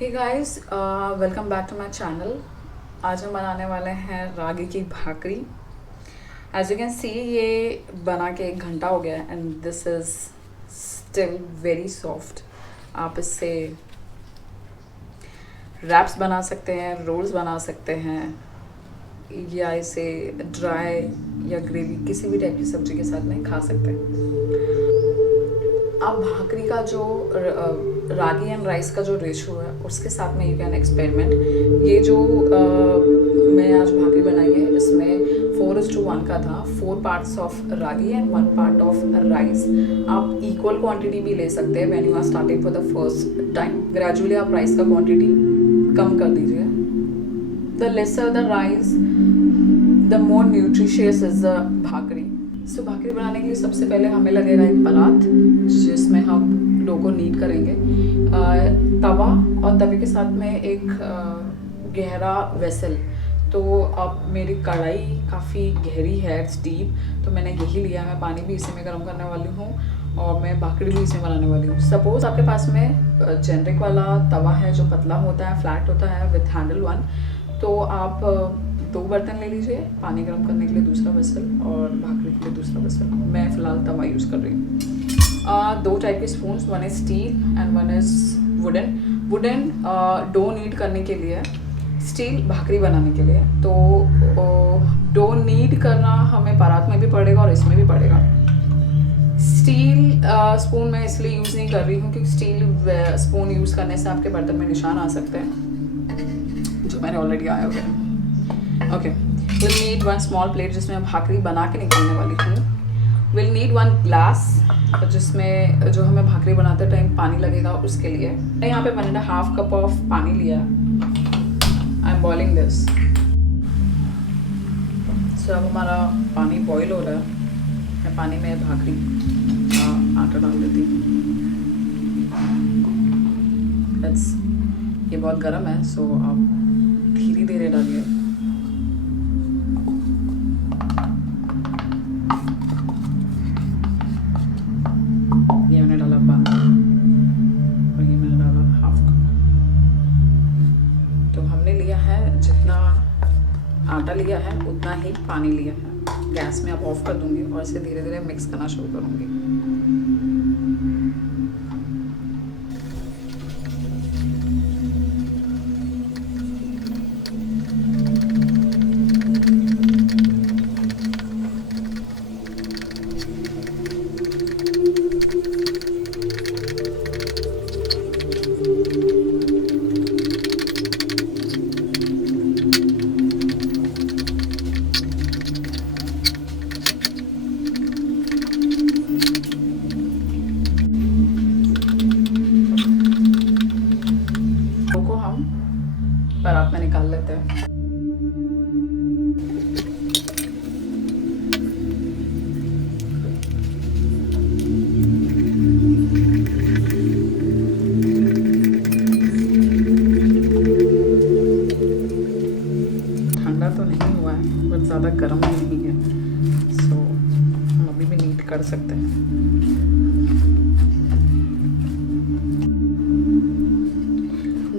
Hey guys, welcome back to my channel. आज हम बनाने वाले हैं रागी की bhakri. As you can see ये बना के 1 घंटा हो गया है and this is still very soft. आप इससे रैप्स बना सकते हैं, रोल्स बना सकते हैं, या इसे ड्राई या ग्रेवी किसी भी टाइप की सब्जी के साथ में खा सकते हैं। आप भाकरी का जो रागी एंड राइस का जो रेशो है उसके साथ में यू कैन एक्सपेरिमेंट। ये जो मैंने आज भाकरी बनाई है इसमें 4:1 का था। 4 parts of ragi and 1 part of rice. आप इक्वल क्वांटिटी भी ले सकते हैं when you are starting for the first time. Gradually आप राइस का क्वांटिटी कम कर दीजिए। The lesser the rice the more nutritious is the bhakri. So bhakri बनाने के लिए सबसे पहले हमें लगेगा एक परात जिसमें हम डो को नीड करेंगे, तवा और तवे के साथ में एक गहरा वेसल। तो अब मेरी कढ़ाई काफ़ी गहरी है, इट्स डीप, तो मैंने यही लिया। मैं पानी भी इसी में गर्म करने वाली हूँ और मैं भाकरी भी इसमें बनाने वाली हूँ। सपोज़ आपके पास में जेनरिक वाला तवा है जो पतला होता है, फ्लैट होता है विथ हैंडल वन, तो आप 2 बर्तन ले लीजिए, पानी गर्म करने के लिए दूसरा वेसल और भाकरी के लिए दूसरा वेसल। मैं फ़िलहाल तवा यूज़ कर रही हूँ। 2 टाइप के spoons, one is steel and one is wooden dough knead करने के लिए, स्टील भाकरी बनाने के लिए। तो डो नीड करना हमें परात में भी पड़ेगा और इसमें भी पड़ेगा। स्टील स्पून मैं इसलिए यूज़ नहीं कर रही हूँ क्योंकि स्टील स्पून यूज़ करने से आपके बर्तन में निशान आ सकते हैं, जो मैंने ऑलरेडी आया हुआ है। Okay, will need 1 small plate जिसमें मैं भाकरी बना के निकालने वाली हूँ। विल नीड 1 ग्लास जिसमें जो हमें भाकरी बनाते टाइम पानी लगेगा उसके लिए। मैं यहाँ पे 1.5 कप ऑफ पानी लिया। I am boiling this. So अब हमारा पानी बॉईल हो रहा है। मैं पानी में भाकरी का आटा डाल देती हूँ। ये बहुत गर्म है, सो आप धीरे धीरे डालिए। ये मैंने डाला पानी और ये मैंने डाला 1/2 कप। तो हमने लिया है जितना आटा लिया है उतना ही पानी लिया है। गैस में अब ऑफ कर दूंगी और इसे धीरे धीरे मिक्स करना शुरू करूंगी। को हम परात में निकाल लेते हैं। ठंडा तो नहीं हुआ है बट ज़्यादा गर्म भी नहीं है, सो हम अभी भी नीट कर सकते हैं।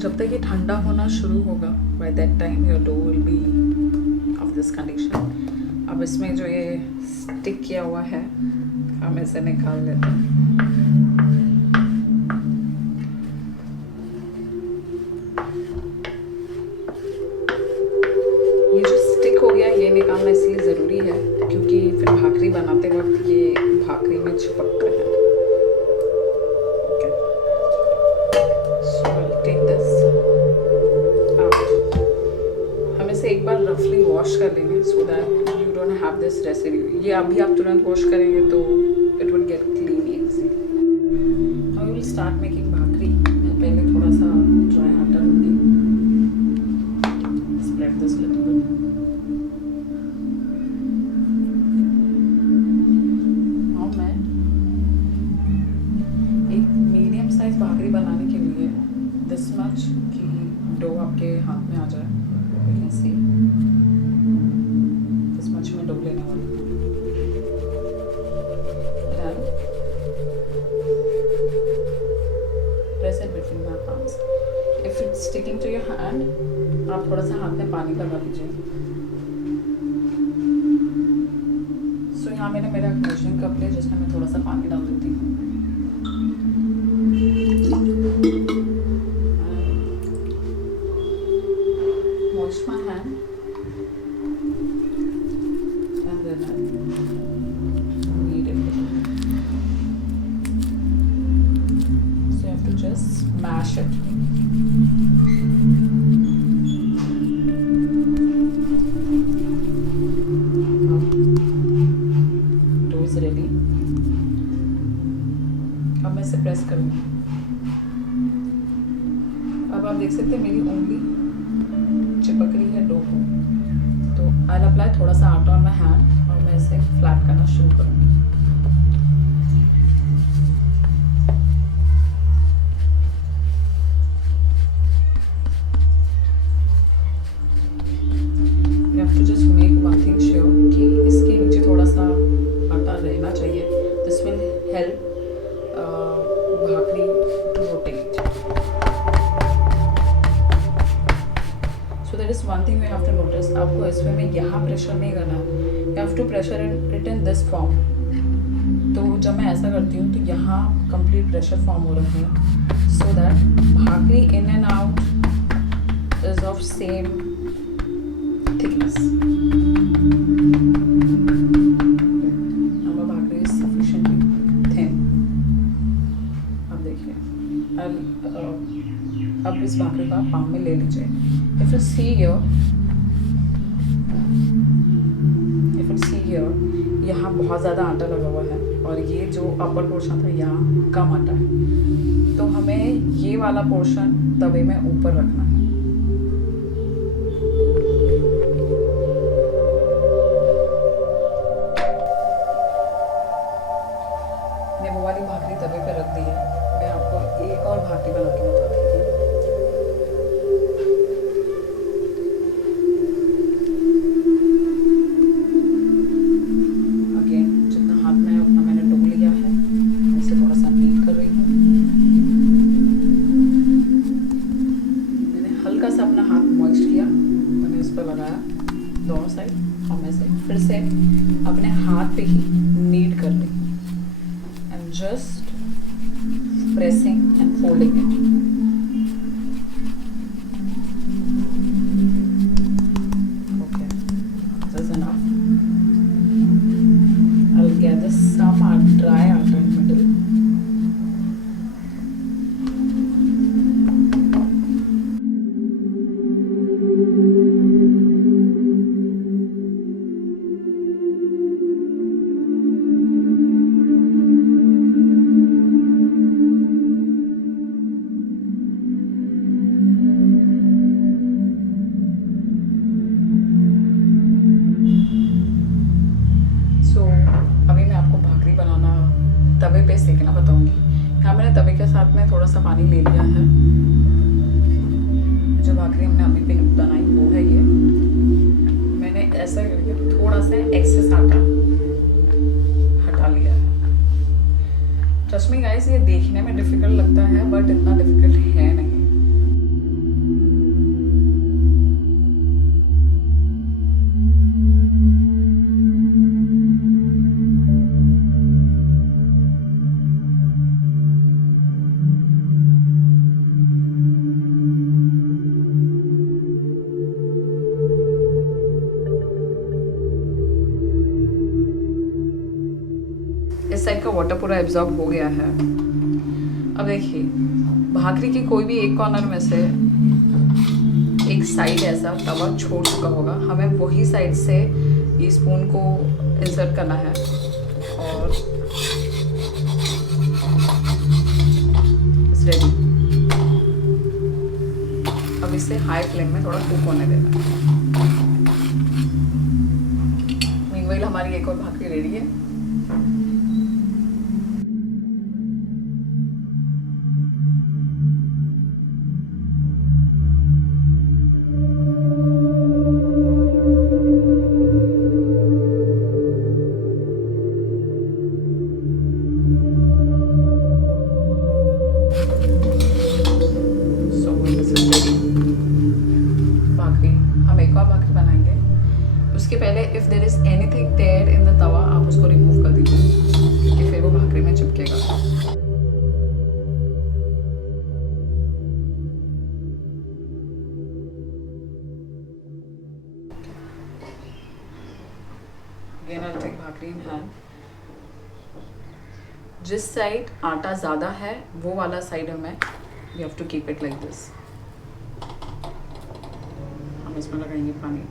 जब तक ये ठंडा होना शुरू होगा, by that time your dough will be off this condition. अब इसमें जो ये स्टिक किया हुआ है हम इसे निकाल लेते हैं। ये जो स्टिक हो गया ये निकालना इसलिए ज़रूरी है क्योंकि फिर भाकरी बनाते वक्त ये भाकरी में चिपकते हैं। एक बार रफली वॉश कर लेंगे so that you don't have this residue. ये अभी आप तुरंत वॉश करेंगे तो it will get clean easy. Now we will start making bhakri. मैं पहले थोड़ा सा ड्राई आटा लूँगी, spread this little bit. Now मैं एक मीडियम साइज भाकरी बनाने के लिए दिस मच की डो आपके हाथ में आ जाए, you can see this much मैं डो लेने वाली हूँ। press it between my palms। If it's sticking to your hand, आप थोड़ा सा हाथ में पानी लगा लीजिए। सो यहाँ मैंने मेरा वॉशिंग कप लिया जिसमें मैं थोड़ा सा पानी डाल देती हूँ। Wash my hand and then I knead it. So you have to just mash it. Ready. अब मैं इसे प्रेस करूँगी। अब आप देख सकते हैं मेरी उंगली चिपक रही है डो को। तो आई अप्लाई थोड़ा सा आटा ऑन माई हैंड और मैं इसे फ्लैट करना शुरू करूँगी। You have to just make one thing sure कि इसके नीचे थोड़ा सा आटा रहना चाहिए। This will help bhakri to rotate. So that is one thing you have to notice. आपको इसमें में यहाँ प्रेशर नहीं करना है, you have to pressure it in this form. तो जब मैं ऐसा करती हूँ तो यहाँ कंप्लीट प्रेशर फॉर्म हो रहा है, so that bhakri in and out is of same thickness. अब इस भाकरी को आप पाम में ले लीजिए। इफ यू सी हियर यहाँ बहुत ज़्यादा आटा लगा हुआ है और ये जो अपर पोर्शन था यहाँ कम आटा है, तो हमें ये वाला पोर्शन तवे में ऊपर रखना है। मैंने वो वाली भाकरी तवे पे रख दी है। मैं आपको एक और भाकरी बना के बताती हूँ। दोनों साइड और मैं से फिर से अपने हाथ पे ही नीड कर रही हूँ and just pressing and folding it. Okay, this is enough. I will gather some dry atta in middle. अभी मैं आपको भाकरी बनाना तवे पे सेकना बताऊंगी। यहाँ मैंने तवे के साथ में थोड़ा सा पानी ले लिया है। जो भाकरी हमने अभी पे बनाई वो है ये। मैंने ऐसा करके थोड़ा सा एक्सेस आटा हटा लिया है। ट्रस्ट मी गाइस, ये देखने में डिफिकल्ट लगता है बट इतना डिफिकल्ट है नहीं। इस साइड का वाटर पूरा एब्जॉर्ब हो गया है। अब देखिए, भाकरी की कोई भी एक कॉर्नर में से एक साइड ऐसा तवा छोड़ चुका होगा, हमें वही साइड से ये स्पून को इंसर्ट करना है और इट्स रेडी। अब इसे हाई फ्लेम में थोड़ा कुक होने देना है। मीनवाइल हमारी एक और भाकरी रेडी है। So this is उसके पहले if there is anything there in the tawa, आप उसको रिमूव कर दीजिए, क्योंकि फिर वो भाकरी में चिपकेगा। Again, I'll take bhakri in hand. जिस साइड आटा ज़्यादा है वो वाला साइड हमें, we have to keep it like this. हम इसमें लगाएंगे पानी।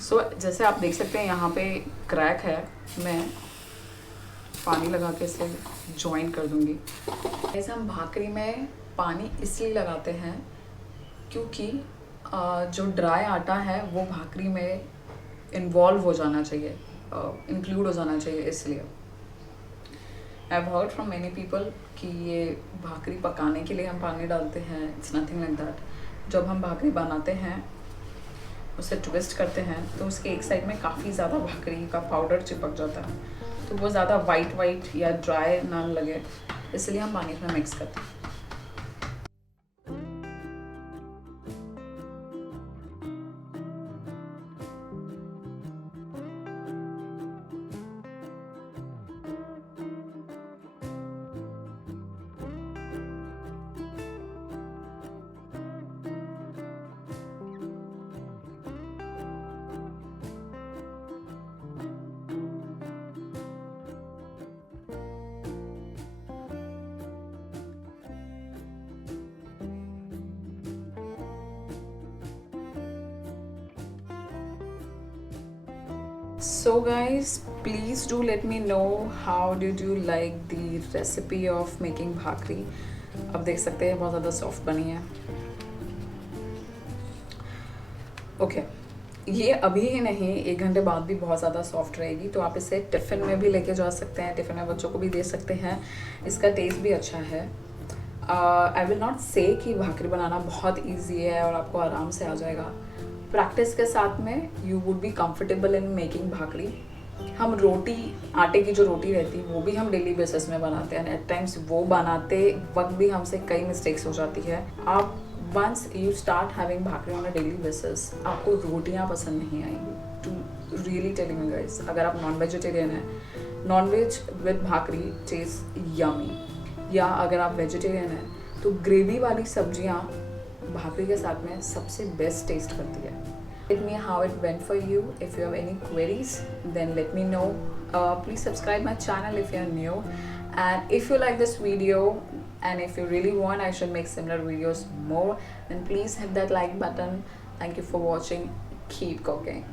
सो जैसे आप देख सकते हैं यहाँ पे क्रैक है, मैं पानी लगा के इसे जॉइन कर दूंगी। ऐसे हम भाकरी में पानी इसलिए लगाते हैं क्योंकि जो ड्राई आटा है वो भाकरी में इन्वॉल्व हो जाना चाहिए, इंक्लूड हो जाना चाहिए, इसलिए। I have heard from many people कि ये भाकरी पकाने के लिए हम पानी डालते हैं। It's nothing like that. जब हम भाकरी बनाते हैं, उसे ट्विस्ट करते हैं, तो उसके एक साइड में काफ़ी ज़्यादा भाकरी का पाउडर चिपक जाता है, तो वो ज़्यादा वाइट या ड्राई ना लगे, इसलिए हम पानी में मिक्स करते हैं। So guys, please do let me know how did you like the recipe of making bhakri. अब देख सकते हैं बहुत ज़्यादा सॉफ्ट बनी है। ओके, ये अभी ही नहीं, 1 घंटे बाद भी बहुत ज़्यादा सॉफ्ट रहेगी, तो आप इसे टिफ़िन में भी लेके जा सकते हैं, टिफ़िन में बच्चों को भी दे सकते हैं। इसका टेस्ट भी अच्छा है। आई विल नॉट से कि भाकरी बनाना बहुत ईजी है और आपको आराम से आ जाएगा। प्रैक्टिस के साथ में you would be comfortable in making bhakri. हम रोटी, आटे की जो रोटी रहती है वो भी हम डेली बेसिस में बनाते हैं, एट टाइम्स वो बनाते वक्त भी हमसे कई मिस्टेक्स हो जाती है। आप once you start having bhakri on a daily basis, आपको रोटियां पसंद नहीं आएंगी। To really telling you guys, अगर आप नॉन वेजिटेरियन हैं, non veg with bhakri taste yummy. या अगर आप वेजिटेरियन हैं तो ग्रेवी वाली सब्जियां भाकरी के साथ में सबसे बेस्ट टेस्ट करती है। Let me how it went for you. If you have any queries, then let me know. Please subscribe my channel if you are new. And if you like this video and if you really want I should make similar videos more, then please hit that like button. Thank you for watching. Keep cooking.